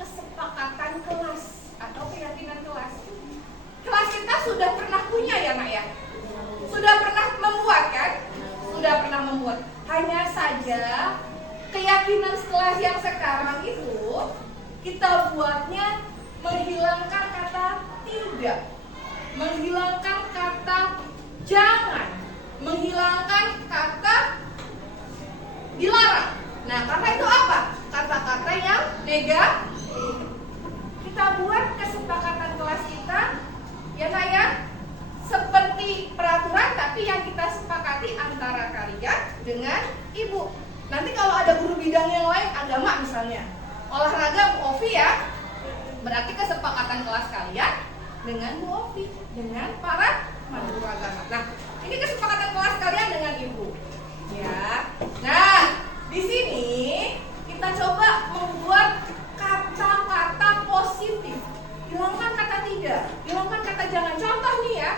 kesepakatan kelas atau keyakinan kelas. Kelas kita sudah pernah punya ya nak ya? Sudah pernah membuat kan? Sudah pernah membuat. Hanya saja keyakinan kelas yang sekarang itu kita buatnya menghilangkan kata tidak, menghilangkan kata jangan, menghilangkan kata dilarang. Nah, karena itu apa? Kata-kata yang negatif. Kita buat kesepakatan kelas kita, ya nak ya, seperti peraturan tapi yang kita sepakati antara kalian dengan ibu. Nanti kalau ada guru bidang yang lain, agama misalnya, olahraga Bu Ovi ya, berarti kesepakatan kelas kalian dengan Bu Ovi, dengan para guru agama. Nah, ini kesepakatan kelas kalian dengan ibu, ya. Nah, di sini kita coba membuat kata-kata positif, hilangkan kata tidak, hilangkan kata jangan. Contoh nih ya,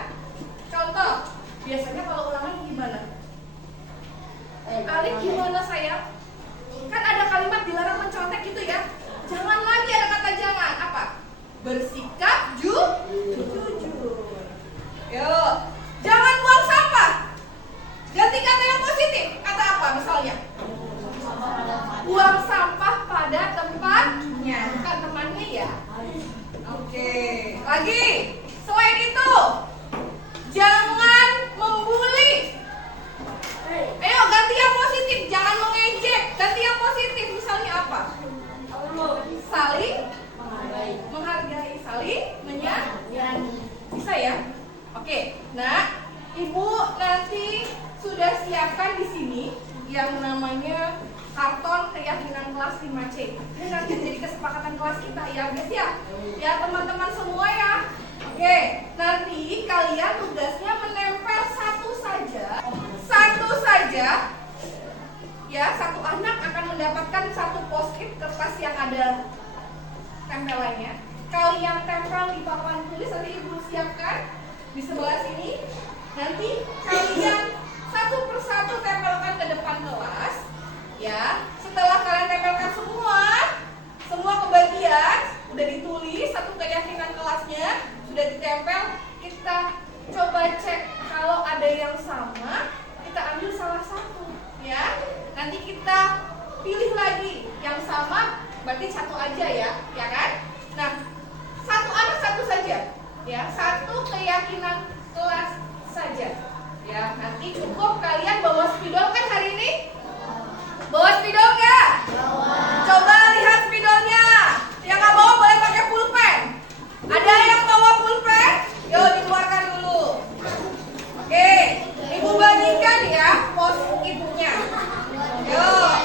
contoh. Biasanya kalau ulangan gimana? Alif gimana sayang? Kan ada kalimat dilarang mencontek gitu ya. Jangan lagi ada kata jangan. Apa? Bersikap jujur. Yuk. Jangan buang sampah. Ganti kata yang positif. Kata apa misalnya? Buang sampah pada tempatnya. Bukan temannya ya. Oke. Lagi. Selain itu, jangan membuli. Ayo ganti yang positif, jangan mengejek. Ganti yang positif, misalnya apa? Saling menghargai, saling menyayangi. Bisa ya? Oke. Nah, ibu nanti sudah siapkan di sini yang namanya karton keyakinan kelas 5C. Ini nanti jadi kesepakatan kelas kita ya, guys ya. Ya teman-teman semua ya. Oke, nanti kalian tugasnya menempel satu saja. Ya, satu anak akan mendapatkan satu post-it kertas yang ada tempelannya. Kalian tempel di papan tulis, nanti ibu siapkan di sebelah sini. Nanti kalian satu persatu tempelkan ke depan kelas. Ya, setelah kalian tempelkan semua kebagian udah ditulis, satu keyakinan kelasnya sudah ditempel. Kita coba cek kalau ada yang sama, kita ambil salah satu, ya. Nanti kita pilih lagi yang sama, berarti satu aja ya kan? Nah, satu anak satu saja, ya, satu keyakinan kelas saja, ya. Nanti cukup kalian bawa spidol kan hari ini? Bawa spidol nggak? Coba lihat spidolnya. Yang nggak bawa boleh pakai pulpen. Ada yang bawa pulpen? Yuk dikeluarkan dulu. Oke, ibu bagikan ya pos ibunya. Yuk.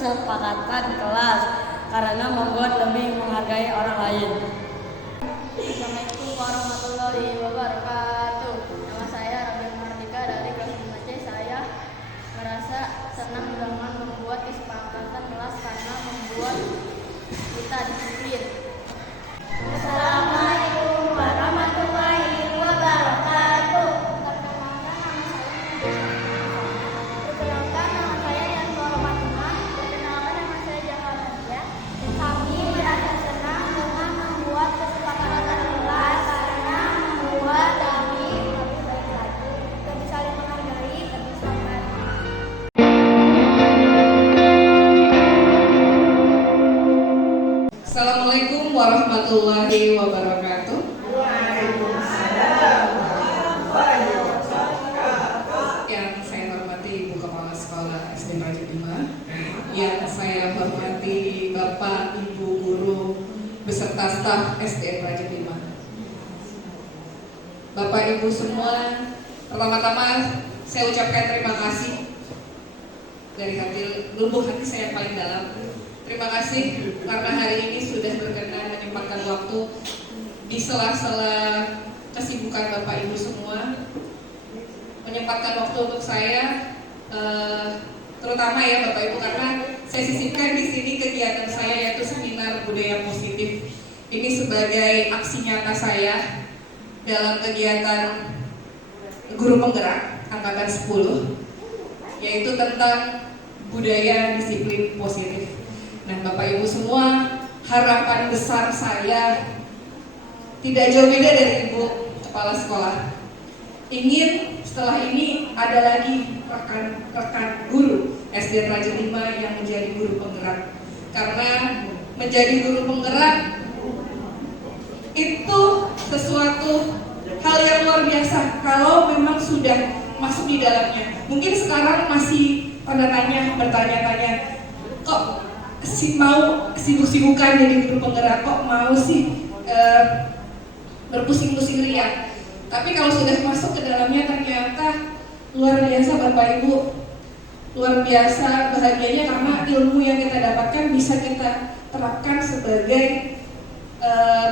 kesepakatan kelas karena membuat lebih menghargai orang lain. Assalamualaikum warahmatullahi wabarakatuh. Nama saya Rabian Mardika dari kelas 5C. Saya merasa senang dengan membuat kesepakatan kelas karena membuat kita disiplin. Assalamualaikum warahmatullahi wabarakatuh. Perkenalkan nama saya Yanto Romatima. Perkenalkan nama saya Jaka Nadia. Kami merasa senang dengan membuat kesepakatan kelas karena membuat kami lebih baik lagi, lebih saling menghargai, lebih semangat. Assalamualaikum warahmatullahi wabarakatuh. Yang saya hormati Ibu Kepala Sekolah SD Raja 5, yang saya hormati Bapak, Ibu Guru beserta staf SD Raja 5. Bapak Ibu semua, pertama-tama saya ucapkan terima kasih dari hati, lubuk hati saya yang paling dalam. Terima kasih karena hari ini sudah berkenan menyempatkan waktu di sela-sela kesibukan Bapak Ibu semua, menyempatkan waktu untuk saya, terutama ya Bapak Ibu, karena saya sisipkan di sini kegiatan saya yaitu seminar budaya positif. Ini sebagai aksi nyata saya dalam kegiatan guru penggerak angkatan 10, yaitu tentang budaya disiplin positif. Nah, Bapak Ibu semua, harapan besar saya tidak jauh beda dari Ibu Kepala Sekolah. Ingin setelah ini ada lagi rekan-rekan guru SD Raja 5 yang menjadi guru penggerak. Karena menjadi guru penggerak itu sesuatu hal yang luar biasa kalau memang sudah masuk di dalamnya. Mungkin sekarang masih bertanya-tanya, kok mau sibuk-sibukan jadi guru penggerak, kok mau sih berpusing-pusing ria. Tapi kalau sudah masuk ke dalamnya ternyata luar biasa Bapak Ibu, luar biasa bahagianya karena ilmu yang kita dapatkan bisa kita terapkan sebagai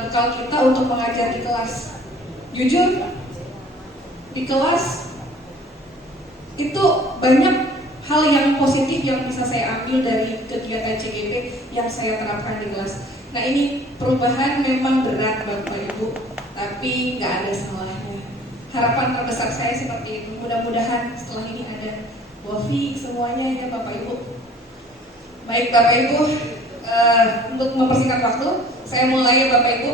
bekal kita untuk mengajar di kelas. Jujur, di kelas itu banyak hal yang positif yang bisa saya ambil dari kegiatan CGP yang saya terapkan di kelas. Nah, ini perubahan memang berat Bapak Ibu, tapi nggak ada salahnya. Harapan terbesar saya seperti itu. Mudah-mudahan setelah ini ada wafi semuanya ya Bapak Ibu. Baik Bapak Ibu, untuk mempersingkat waktu, saya mulai ya Bapak Ibu.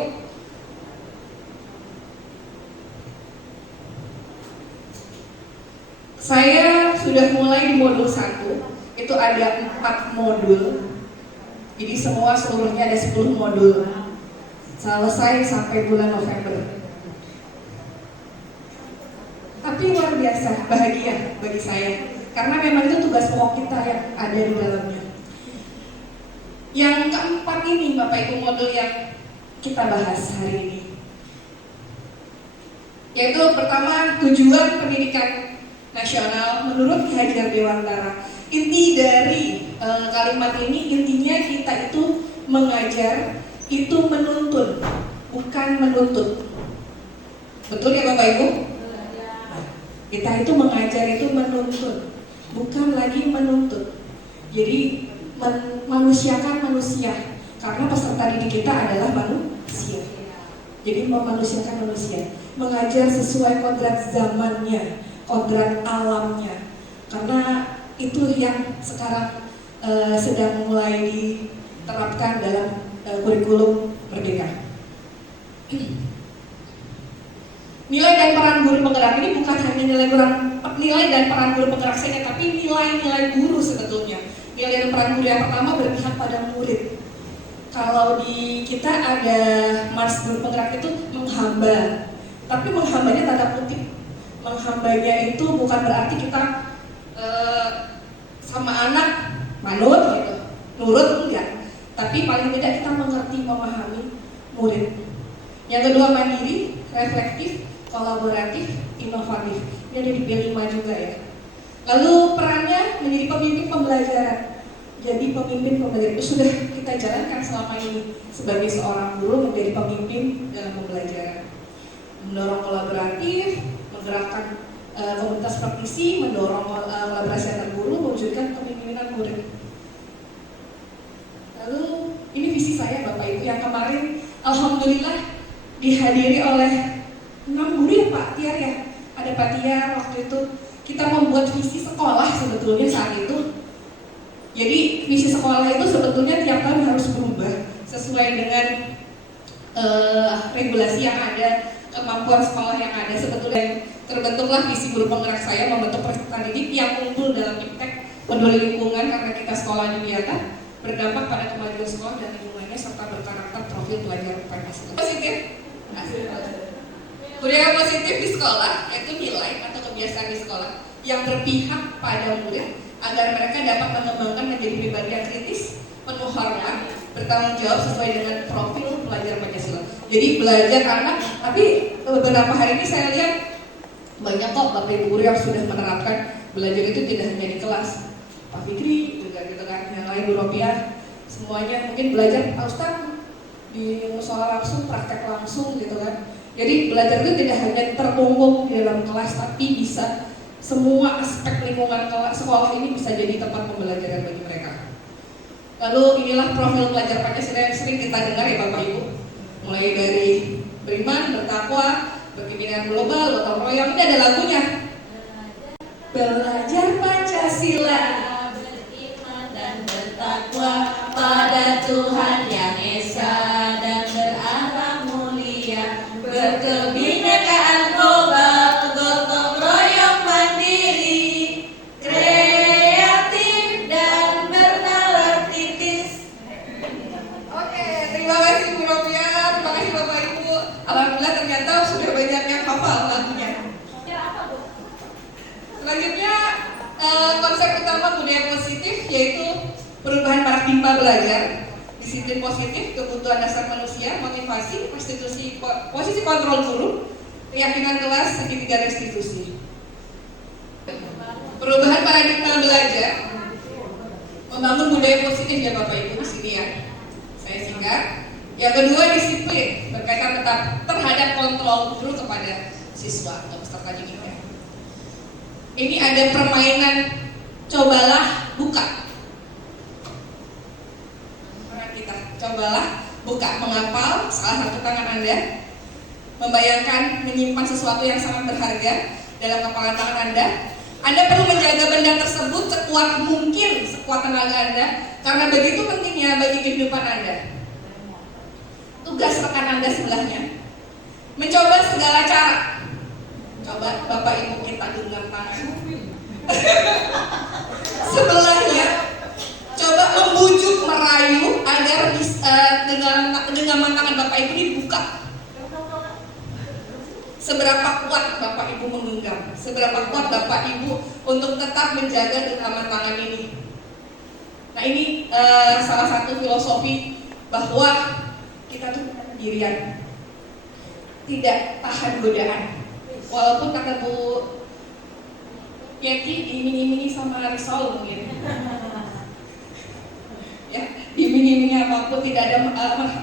Saya sudah mulai di modul 1, itu ada 4 modul. Jadi seluruhnya ada 10 modul. Selesai sampai bulan November. Tapi luar biasa, bahagia bagi saya. Karena memang itu tugas pokok kita yang ada di dalamnya. Yang keempat ini Bapak Ibu modul yang kita bahas hari ini. Yaitu pertama, tujuan pendidikan nasional menurut Ki Hajar Dewantara. Inti dari kalimat ini, intinya kita itu mengajar, itu menuntun, bukan menuntut. Betul ya Bapak Ibu? Kita itu mengajar itu menuntun, bukan lagi menuntut. Jadi memanusiakan manusia, karena peserta didik kita adalah manusia. Jadi memanusiakan manusia, mengajar sesuai kodrat zamannya, kodrat alamnya, karena itu yang sekarang sedang mulai diterapkan dalam kurikulum Merdeka. Nilai dan peran guru penggerak ini bukan hanya nilai dan peran guru penggerak saja, tapi nilai-nilai guru sebetulnya. Nilai dan peran guru yang pertama berpihak pada murid. Kalau di kita ada mas guru penggerak itu menghamba, tapi menghambanya tanda kutip. Menghambanya itu bukan berarti kita sama anak manut gitu, nurut enggak. Tapi paling tidak kita mengerti, memahami murid. Yang kedua mandiri, reflektif, kolaboratif, inovatif. Ini ada di B5 juga ya. Lalu perannya menjadi pemimpin pembelajaran. jadi pemimpin pembelajaran. Itu sudah kita jalankan selama ini sebagai seorang guru, menjadi pemimpin dalam pembelajaran, mendorong kolaboratif, menggerakkan komunitas praktisi, mendorong kolaborasi antar guru, mewujudkan kepemimpinan murid. Lalu ini visi saya Bapak Ibu yang kemarin alhamdulillah dihadiri oleh 6 guru ya Pak Tiar ya. Ada Pak Tiar waktu itu kita membuat visi sekolah sebetulnya saat itu. Jadi visi sekolah itu sebetulnya tiap tahun harus berubah sesuai dengan regulasi yang ada, kemampuan sekolah yang ada. Sebetulnya terbentuklah visi guru penggerak saya membentuk peserta didik yang unggul dalam impact peduli lingkungan karena kita sekolah di Biata, berdampak pada kemajuan sekolah dan lingkungannya serta berkarakter profil pelajar Pancasila. Positif. Budaya positif di sekolah yaitu nilai atau kebiasaan di sekolah yang berpihak pada murid agar mereka dapat mengembangkan menjadi pribadi yang kritis, penuh hormat, bertanggung jawab sesuai dengan profil pelajar Pancasila. Jadi belajar anak, tapi beberapa hari ini saya lihat banyak kok Bapak Ibu guru yang sudah menerapkan belajar itu tidak hanya di kelas. Pak Fikri juga gitu kan, yang lain Bu Ropiah, semuanya mungkin belajar Pak Ustadz di musola langsung, praktek langsung gitu kan. Jadi belajar itu tidak hanya terkungkung di dalam kelas, tapi bisa semua aspek lingkungan sekolah ini bisa jadi tempat pembelajaran bagi mereka. Lalu inilah profil pelajar Pancasila yang sering kita dengar ya Bapak Ibu, mulai dari beriman, bertakwa, berkeinginan global, gotong royong. Ini ada lagunya. Belajar Pancasila, beriman dan bertakwa pada Tuhan yang Esa dan berakhlak mulia, berkebinekaan global, gotong royong mandiri, kreatif dan bernalar titis. Oke, terima kasih Bu Ropiah, terima kasih Bapak Ibu. Alhamdulillah ternyata sudah banyak yang hafal lagunya. Selanjutnya konsep utama budaya positif yaitu perubahan paradigma belajar, disiplin positif, kebutuhan dasar manusia, motivasi, posisi kontrol guru, keyakinan kelas, segitiga restitusi. Perubahan paradigma belajar, membangun budaya positif ya Bapak Ibu di sini ya. Saya singkat. Yang kedua disiplin berkaitan tetap terhadap kontrol guru kepada siswa atau peserta didiknya. Ini ada permainan cobalah buka. Mari kita cobalah buka, menghafal salah satu tangan Anda, membayangkan menyimpan sesuatu yang sangat berharga dalam kepalan tangan Anda. Anda perlu menjaga benda tersebut sekuat mungkin, sekuat tenaga Anda, karena begitu pentingnya bagi kehidupan Anda. Tugas rekan Anda sebelahnya, mencoba segala cara. Coba Bapak Ibu kita genggam tangan. Sebelahnya, coba membujuk, merayu agar genggaman tangan Bapak Ibu ini dibuka. Seberapa kuat Bapak Ibu menggenggam, seberapa kuat Bapak Ibu untuk tetap menjaga genggaman tangan ini. Nah ini salah satu filosofi bahwa kita tuh pendirian, tidak tahan godaan. Walaupun kata Bu Yeti diiming-imingi sama Risol mungkin ya, diiming-imingi apapun, tidak ada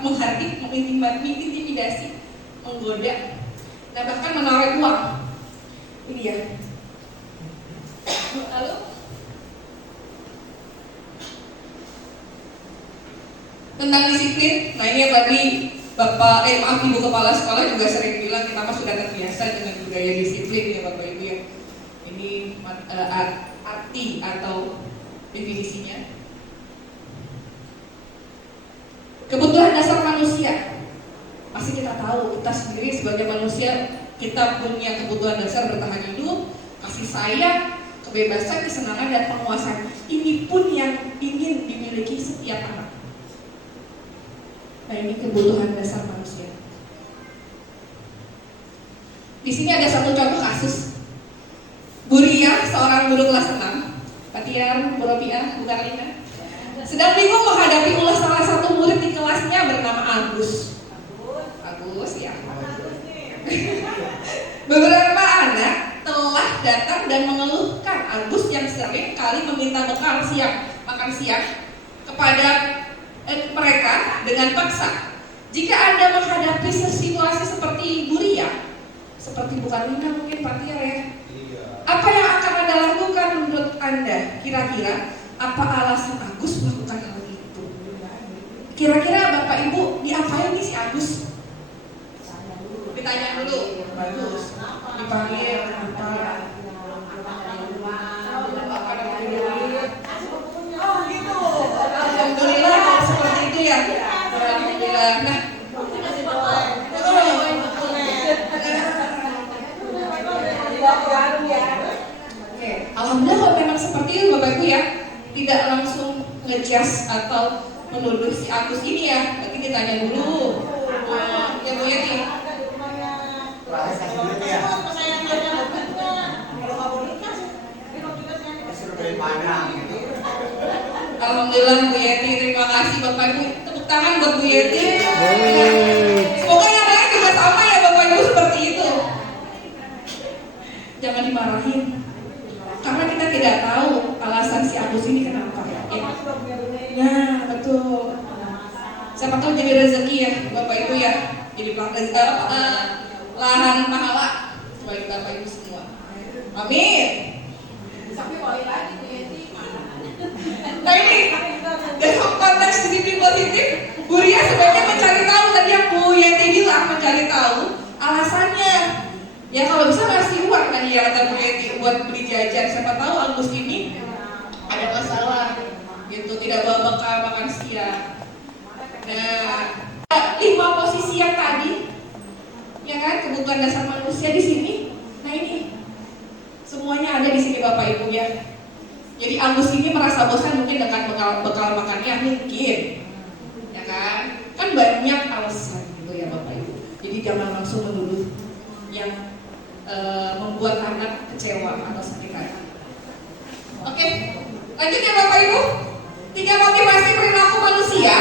menghardik, mengintimidasi, menggoda, nah bahkan menarik uang. Ini dia. Lalu tentang disiplin, nah ini yang tadi Ibu Kepala Sekolah juga sering bilang kita mah sudah terbiasa dengan budaya disiplin ya Bapak Ibu ya. Ini arti atau definisinya. Kebutuhan dasar manusia. Pasti kita tahu, kita sendiri sebagai manusia kita punya kebutuhan dasar bertahan hidup, kasih sayang, kebebasan, kesenangan dan penguasaan. Ini pun yang ingin dimiliki setiap anak. Nah ini kebutuhan dasar manusia. Di sini ada satu contoh kasus. Bu Ria, seorang guru kelas 6, Pak Tiar, Bu Ropiah, Bu Karlina, sedang bingung menghadapi ulas salah satu murid di kelasnya bernama Agus ya. Beberapa anak telah datang dan mengeluhkan Agus yang sering kali meminta bekal siang, makan siang kepada mereka dengan paksa. Jika Anda menghadapi situasi seperti Bu Ria, seperti bukan Nina mungkin Pak Tir ya, apa yang akan Anda lakukan menurut Anda? Kira-kira apa alasan Agus melakukan hal itu? Kira-kira Bapak Ibu diapain nih si Agus? Ditanya dulu. Bagus. Dipanggil kenapa? Oh gitu. Alhamdulillah kalau seperti itu ya. Alhamdulillah. Nah, alhamdulillah kalau memang seperti itu Bapak Ibu ya, tidak langsung ngejudge atau menuduh si Agus ini ya, nanti ditanya dulu. Ya Bu Yeti. Alhamdulillah Bu Yeti, terima kasih Bapak Ibu. Tepuk tangan buat Bu Yeti. Semoga yang lain juga sama ya Bapak Ibu seperti itu. Jangan dimarahin, karena kita tidak tahu alasan si Agus ini kenapa ya. Nah betul. Siapa tahu jadi rezeki ya Bapak Ibu ya, jadi lahan pahala bagi Bapak Ibu semua. Amin. Sampai balik lagi Bu Yeti. Nah ini dalam konteks sisi positif, Bu Ria sebenarnya mencari tahu tadi yang Bu Yeti bilang, mencari tahu alasannya. Ya kalau bisa ngasih uang tadi ya kata Bu Yeti buat beli jajan. Siapa tahu Agus ini ada masalah gitu, tidak bawa bekal makan siang. Nah, 5 posisi yang tadi, ya kan, kebutuhan dasar manusia di sini. Nah ini semuanya ada di sini Bapak Ibu ya. Jadi Agus ini merasa bosan mungkin dengan bekal makannya mungkin, ya kan? Kan banyak alasan gitu ya Bapak Ibu. Jadi jangan langsung menuduh yang membuat anak kecewa atau sakit hati. Oke, lanjut ya Bapak Ibu. 3 motivasi perilaku manusia.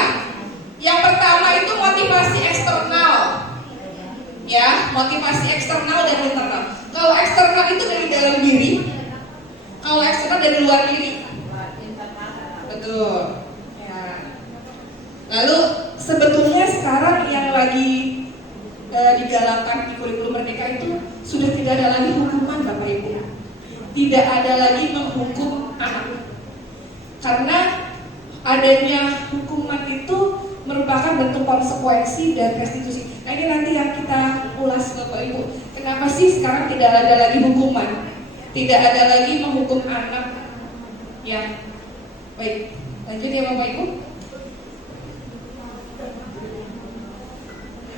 Yang pertama itu motivasi eksternal. Ya, motivasi eksternal dan internal. Kalau eksternal itu dari dalam diri, kalau eksternal dari luar diri. Betul. Ya. Lalu sebetulnya sekarang yang lagi digalakkan di kurikulum Merdeka itu sudah tidak ada lagi hukuman Bapak Ibu. Tidak ada lagi menghukum anak. Karena adanya hukuman itu merupakan bentuk konsekuensi dan restitusi. Nah ini nanti yang kita ulas Bapak Ibu. Kenapa sih sekarang tidak ada lagi hukuman? Tidak ada lagi menghukum anak. Ya, baik. Lanjut ya Bapak Ibu.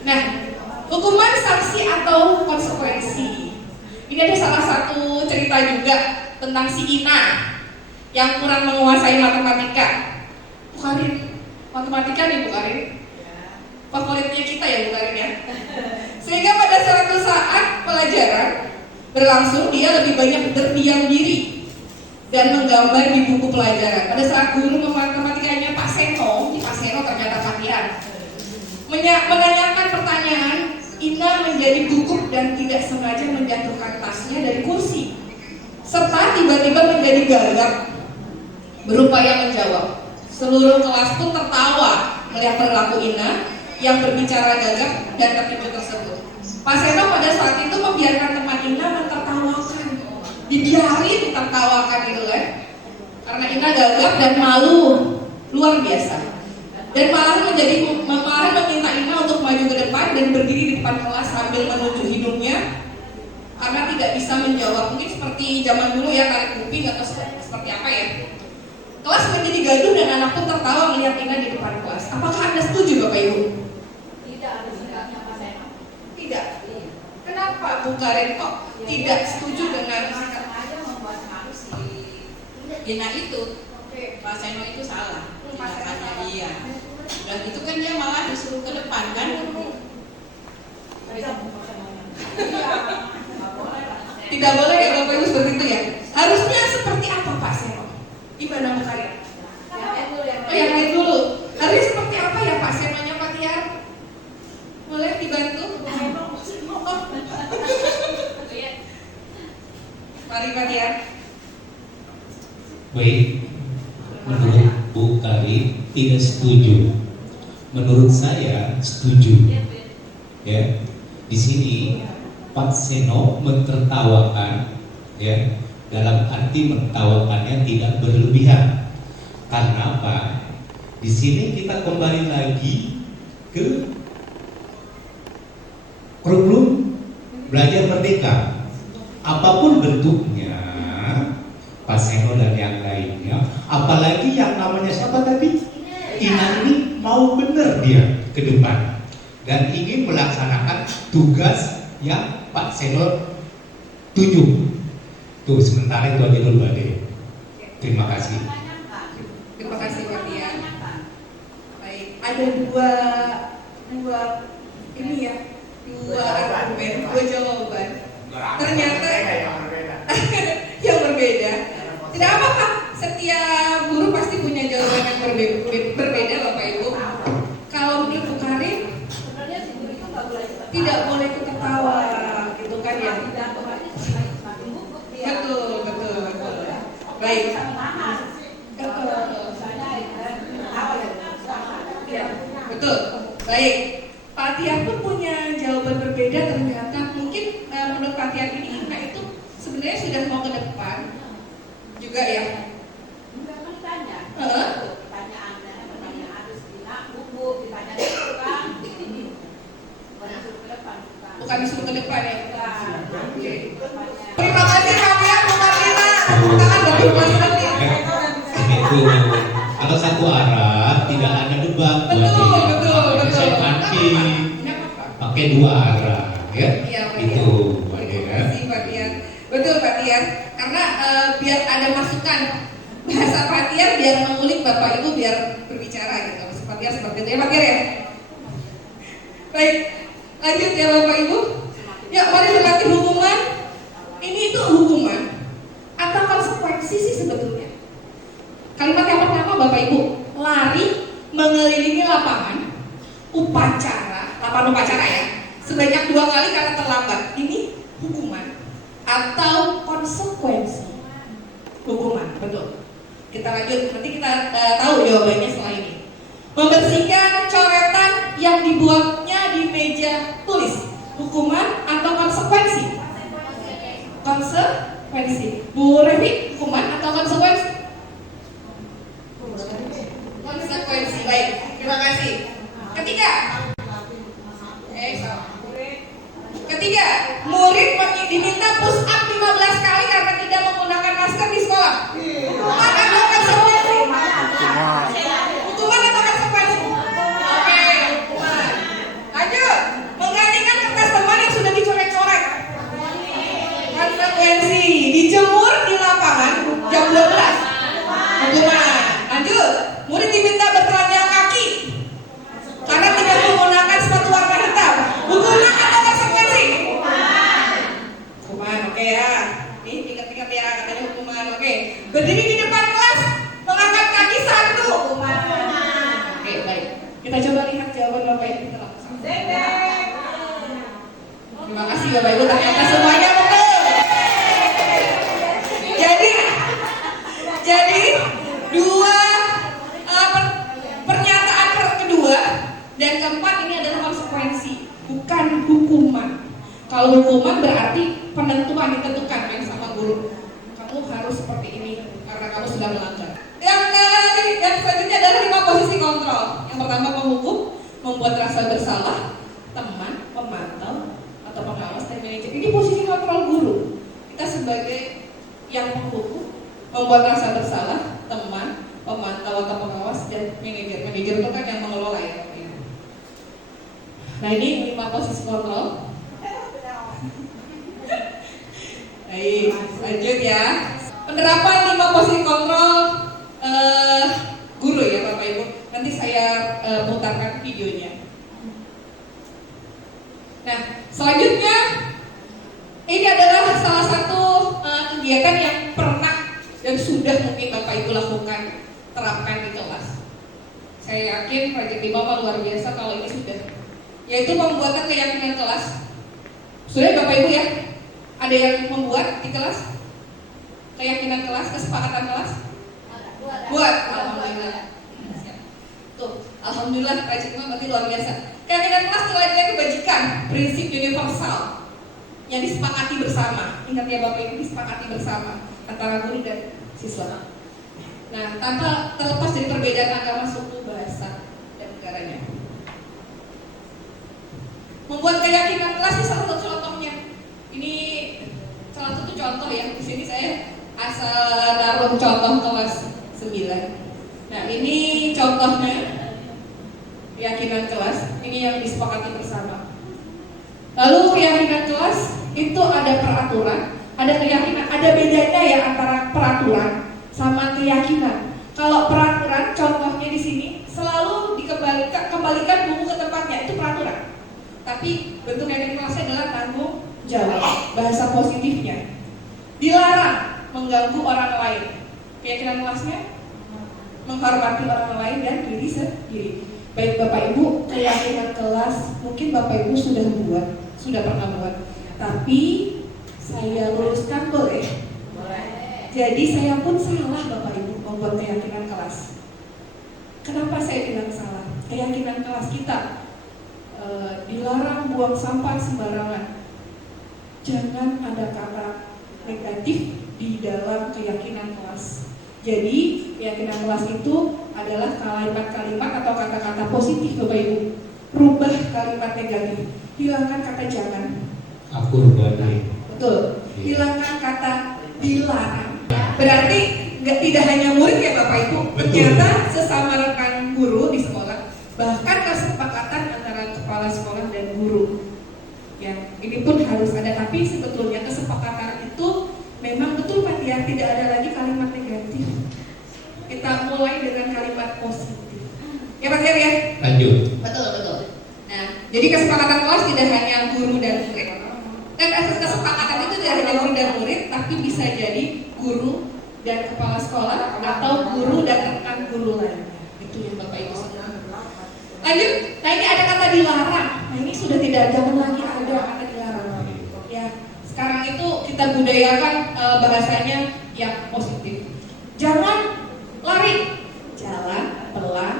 Nah, hukuman sanksi atau konsekuensi. Ini ada salah satu cerita juga tentang si Ina yang kurang menguasai matematika. Bu Karin, matematika nih Bu Karin. Favoritnya kita ya Bu Karin ya. Sehingga pada suatu saat pelajaran berlangsung dia lebih banyak berdiam diri dan menggambar di buku pelajaran. Pada saat guru matematikanya Pak Seno, Pak Seno ternyata Fatian, menanyakan pertanyaan, Ina menjadi gugup dan tidak sengaja menjatuhkan tasnya dari kursi, serta tiba-tiba menjadi gagap, berupaya menjawab. Seluruh kelas pun tertawa melihat perilaku Ina yang berbicara gagap dan tertipu tersebut. Pak Seno pada saat itu membiarkan teman Ina mentertawakan, dibiarin tertawakan itu kan, karena Ina gagap dan malu luar biasa. Dan malah meminta Ina untuk maju ke depan dan berdiri di depan kelas sambil menunjuk hidungnya karena tidak bisa menjawab. Mungkin seperti zaman dulu ya, tarik kuping atau seperti apa ya. Kelas menjadi gaduh dan anak pun tertawa melihat Ina di depan kelas. Apakah Anda setuju Bapak Ibu? Tidak ada sikapnya Pak Seno. Tidak. Kenapa Bu Karen kok tidak setuju dengan sikap? Aja membuat malu si Ina itu. Pak Seno itu salah. Tindakannya dia. Udah gitu kan dia malah disuruh ke depan kan? Tidak boleh ya Bapak Ibu seperti itu ya. Harusnya seperti apa Pak Seno? Gimana Bu Karen? Yang lain dulu. Harusnya seperti apa ya Pak Senonya Pak Tiar? Boleh dibantu? Mari Pak Tiar. Baik, menurut Bu Kari tidak setuju. Menurut saya setuju. Ya, di sini Pak Seno mentertawakan, ya, dalam arti mentertawakannya tidak berlebihan. Karena apa? Di sini kita kembali lagi ke kurikulum belajar merdeka. Apapun bentuknya, Pak Seno dan yang lainnya, apalagi yang namanya siapa tadi? Inani mau benar dia ke depan dan ingin melaksanakan tugas yang Pak Seno tuju. Tuh sementara itu aja dulu Ade. Terima kasih. Terima kasih Pak Tian. Baik, ada dua ini ya, dua argumen, dua jawaban. Ternyata yang berbeda. Tidak apa-apa, setiap guru pasti punya jawaban yang berbeda Bapak Ibu. Kalau menurut Bu Karin, tidak boleh ketawa, gitu kan ya? Betul. Baik. Betul. Baik. Pak Tian pun punya jawaban berbeda ternyata. Mungkin menurut Pak Tian ini, nah itu sebenarnya sudah mau ke depan juga ya. Bukan disuruh ke depan ya. Oke. Terima kasih Pak Tian, Bu Martina. Tangan dari Bu Martina. Itu kalau satu arah tidak ada debat. Betul. Saya pakai dua arah, ya. Iya, itu Terima kasih Pak Tian. Betul Pak Tian. Karena biar ada masukan bahasa Pak Tian, biar mengulik Bapak Ibu, biar berbicara gitu. Pak Tian seperti itu ya Pak Tian ya. Baik, lanjut ya Bapak Ibu. Ya, mari berlatih hukuman. Ini itu hukuman atau konsekuensi sih sebetulnya. Kalimat yang pertama Bapak Ibu, lari mengelilingi lapangan lapangan upacara ya, sebanyak 2 kali karena terlambat. Ini hukuman atau konsekuensi hukuman, betul. Kita lanjut, nanti kita tahu jawabannya setelah ini. Membersihkan coretan yang dibuatnya di meja tulis, hukuman atau konsekuensi? Konsekuensi. Bu Revi, hukuman atau konsekuensi? Konsekuensi. Baik, terima kasih. Ketiga, murid diminta push up 15 kali karena tidak menggunakan masker di sekolah. Hukuman atau konsekuensi? Hukuman atau konsekuensi? Oke, hukuman. Lanjut, menggantikan kertas teman yang sudah dicoret-coret. Konsekuensi. Dijemur di lapangan jam 12. Hukuman. Lanjut, murid diminta bertelanjang kaki karena tidak menggunakan sepatu warna hitam. Hukuman atau konsekuensi? Hukuman, oke ya. Nih, ingat-ingat ya, katanya hukuman, oke. Berdiri di depan kelas, mengangkat kaki 1. Hukuman. Oke, baik. Kita coba lihat jawaban Bapak Ibu. Terima kasih Bapak Ibu, ternyata semuanya betul. Jadi dua pernyataan kedua dan keempat ini adalah konsekuensi, bukan hukuman. Kalau hukuman berarti penentuan, ditentukan yang sama guru. Kamu harus seperti ini karena kamu sudah melanggar. Yang selanjutnya adalah 5 posisi kontrol. Yang pertama penghukum, membuat rasa bersalah, teman, pemantau atau pengawas dan manajer. Ini posisi kontrol guru. Kita sebagai yang penghukum, membuat rasa bersalah, teman, pemantau atau pengawas dan manajer. Manajer itu kan yang mengelola ya. Nah ini 5 posisi kontrol. Baik, lanjut ya. Penerapan 5 posisi kontrol guru ya Bapak Ibu. Nanti saya putarkan videonya. Nah, selanjutnya ini adalah salah satu kegiatan yang pernah dan sudah mungkin Bapak Ibu lakukan, terapkan di kelas. Saya yakin proyek 5 luar biasa kalau ini sudah, yaitu pembuatan keyakinan kelas. Sudah Bapak Ibu ya? Ada yang membuat di kelas? Keyakinan kelas, kesepakatan kelas? Buat. Alhamdulillah. Tuh, alhamdulillah rajin mah berarti luar biasa. Keyakinan kelas nilai-nilai kebajikan, prinsip universal yang disepakati bersama. Ingat ya Bapak Ibu, disepakati bersama antara guru dan siswa. Nah, tanpa terlepas dari perbedaan agama, suku, bahasa, dan negaranya. Membuat keyakinan kelas ini salah satu contohnya. Ini salah satu contoh ya. Di sini saya asal naruh contoh kelas 9. Nah, ini contohnya keyakinan kelas. Ini yang disepakati bersama. Lalu keyakinan kelas itu ada peraturan, ada keyakinan, ada bedanya ya antara peraturan sama keyakinan. Kalau peraturan, contohnya di sini selalu kembalikan buku ke tempatnya, itu peraturan. Tapi bentuk keyakinan kelasnya adalah tanggung jawab, bahasa positifnya. Dilarang mengganggu orang lain. Keyakinan kelasnya menghormati orang lain dan diri sendiri. Baik Bapak Ibu, keyakinan kelas mungkin Bapak Ibu sudah pernah buat. Tapi saya luruskan boleh? Jadi saya pun salah Bapak Ibu membuat keyakinan kelas. Kenapa saya bilang salah? Keyakinan kelas kita dilarang buang sampah sembarangan. Jangan ada kata negatif di dalam keyakinan kelas. Jadi keyakinan kelas itu adalah kalimat-kalimat atau kata-kata positif Bapak Ibu. Rubah kalimat negatif. Hilangkan kata jangan. Aku rubah deh. Betul. Hilangkan kata dilarang. Berarti tidak hanya murid ya Bapak Ibu. Ternyata sesama rekan guru di sekolah, bahkan kesepakatan antara kepala sekolah dan guru. Ya, ini pun harus ada. Tapi sebetulnya kesepakatan itu memang betul Pak ya, tidak ada lagi kalimat negatif. Kita mulai dengan kalimat positif. Ya Pak ya? Lanjut. Betul. Nah, jadi kesepakatan kelas tidak hanya guru dan murid. Dan kesepakatan itu tidak hanya guru dan murid, tapi bisa jadi guru dan kepala sekolah atau guru dan rekan guru lainnya. Itu yang Bapak Ibu senang. Lanjut. Nah, ini ada kata dilarang. Nah, ini sudah tidak jangan lagi ada kata dilarang. Ya, sekarang itu kita budayakan bahasanya yang positif. Jangan lari, jalan pelan.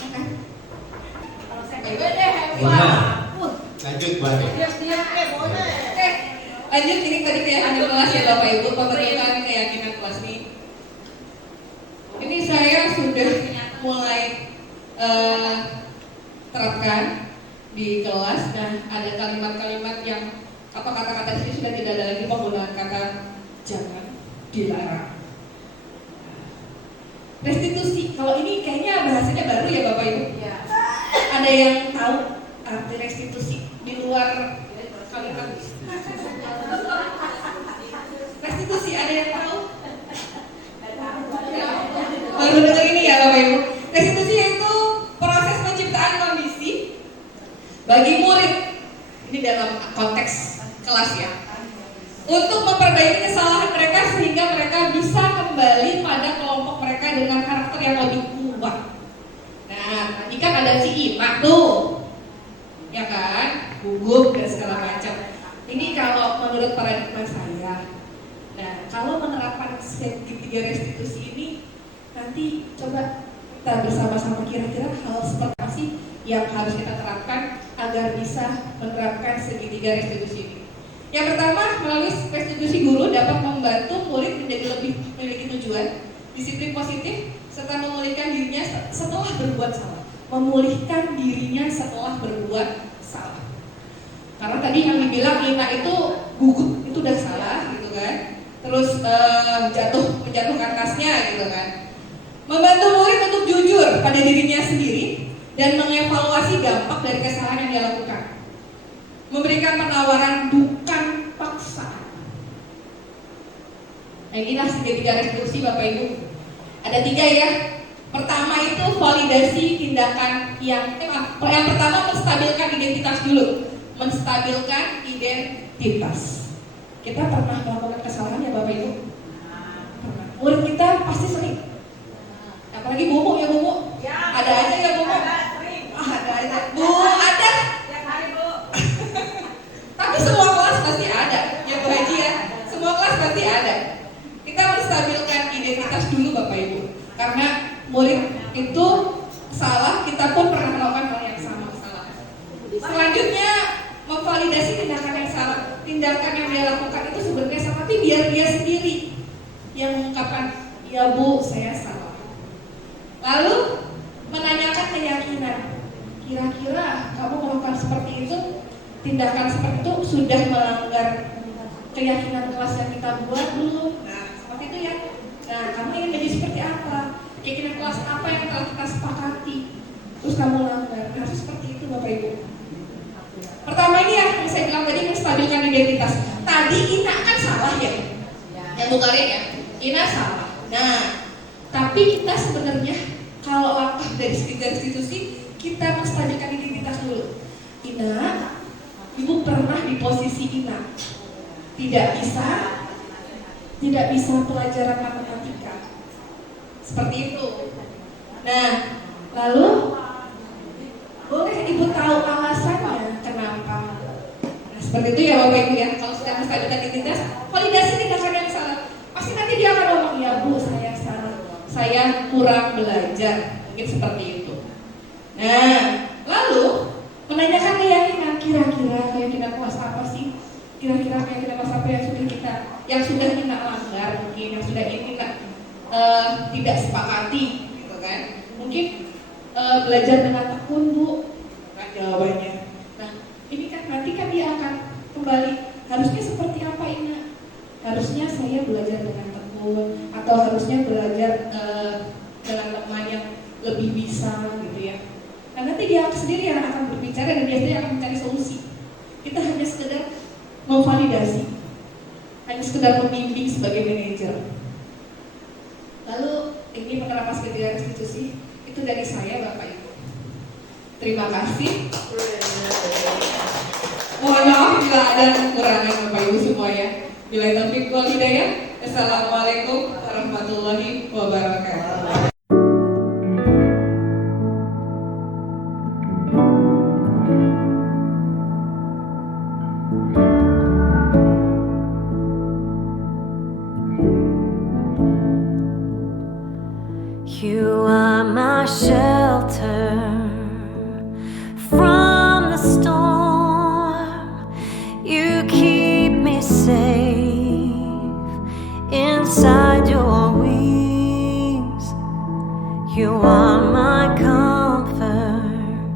Oke. Kalau saya Lanjut buat. Oke, lanjut ini tadi keyakinan kelas ya Bapak Ibu, pembentukan keyakinan kelas nih. Ini saya sudah mulai terapkan di kelas. Nah, ada kalimat-kalimat yang kata-kata di sini sudah tidak ada lagi penggunaan kata jangan, dilarang. Restitusi, kalau ini kayaknya bahasanya baru ya Bapak Ibu. Ya. Ada yang tahu arti restitusi di luar kalimat? Restitusi ada yang tahu? Baru dengar ini ya Bapak Ibu. Restitusi yaitu proses penciptaan kondisi bagi murid, ini dalam konteks kelas ya, untuk memperbaiki kesalahan mereka sehingga mereka bisa kembali pada kelompok mereka dengan karakter yang lebih kuat. Nah, ini kan ada si Imak tuh, ya kan, gugup dan segala macam. Ini kalau menurut paradigma saya. Nah, kalau menerapkan segitiga restitusi ini, nanti coba kita bersama-sama kira-kira hal seperti apa sih yang harus kita terapkan agar bisa menerapkan segitiga restitusi ini. Yang pertama, melalui restitusi guru dapat membantu murid menjadi lebih memiliki tujuan, disiplin positif, serta memulihkan dirinya setelah berbuat salah. Memulihkan dirinya setelah berbuat salah. Karena tadi yang dibilang Ina itu gugup, itu udah salah gitu kan. Terus menjatuhkan tasnya gitu kan. Membantu murid untuk jujur pada dirinya sendiri dan mengevaluasi dampak dari kesalahan yang dia lakukan. Memberikan penawaran bukan paksaan. Nah, inilah segitiga restitusi Bapak Ibu. Ada 3 ya. Pertama itu validasi tindakan yang pertama menstabilkan identitas dulu. Menstabilkan identitas. Kita pernah melakukan kesalahan ya Bapak Ibu? Pernah. Murid kita pasti sering. Apalagi Bobo ya Bobo? Ya, ada aja ya Bobo? Ada aja. Bu, ada? Tiap hari Bu. Tapi semua kelas pasti ada. Ya Bu Haji ya. Semua kelas pasti ada. Kita menstabilkan kapasitas dulu Bapak Ibu. Karena murid itu salah, kita pun pernah melakukan hal yang sama, salah. Selanjutnya memvalidasi tindakan yang salah. Tindakan yang dia lakukan itu sebenarnya salah, tapi biar dia sendiri yang mengungkapkan, ya Bu, saya salah. Lalu menanyakan keyakinan. Kira-kira kamu melakukan seperti itu, tindakan seperti itu sudah melanggar keyakinan kelas yang kita buat belum? Nah, seperti itu ya. Nah, kamu ingin menjadi seperti apa? Keyakinan kelas apa yang telah kita sepakati? Terus kamu langgar. Harus seperti itu Bapak Ibu. Pertama ini ya, yang saya bilang tadi, menstabilkan identitas. Tadi Ina kan salah ya? Yang Bu Karin ya? Ina salah. Nah, tapi kita sebenarnya kalau langkah dari tiga institusi, kita menstabilkan identitas dulu. Ina, Ibu pernah di posisi Ina, tidak bisa pelajaran matematika, seperti itu. Nah, lalu boleh Ibu tahu alasannya kenapa? Nah, seperti itu ya Bapak Ibu ya. Kalau sudah menstabilkan identitas, validasi tindakan yang salah. Pasti nanti dia akan ngomong, ya Bu, saya salah, saya kurang belajar, mungkin seperti itu. Nah, lalu menanyakan keyakinan, kira-kira keyakinan kelas apa sih? Kira-kira keyakinan kelas apa yang sudah kita langgar, mungkin yang sudah kita tidak sepakati, gitu kan? Mungkin belajar dengan tekun Bu, kan jawabannya. Nah, ini kan nanti kan dia akan kembali, harusnya seperti apa Ina? Harusnya saya belajar dengan tekun, atau harusnya belajar dengan teman yang lebih bisa, gitu ya. Nah, nanti dia sendiri yang akan berbicara dan biasanya akan mencari solusi. Kita hanya sekedar memvalidasi, hanya sekedar membimbing sebagai manajer. Lalu ini penerapan ketiga institusi itu dari saya Bapak Ibu. Terima kasih. Mohon maaf bila ada kekurangan Bapak Ibu semua ya. Bila taufiq wal hidayah. Assalamualaikum warahmatullahi wabarakatuh. You are my shelter from the storm. You keep me safe inside your wings. You are my comfort.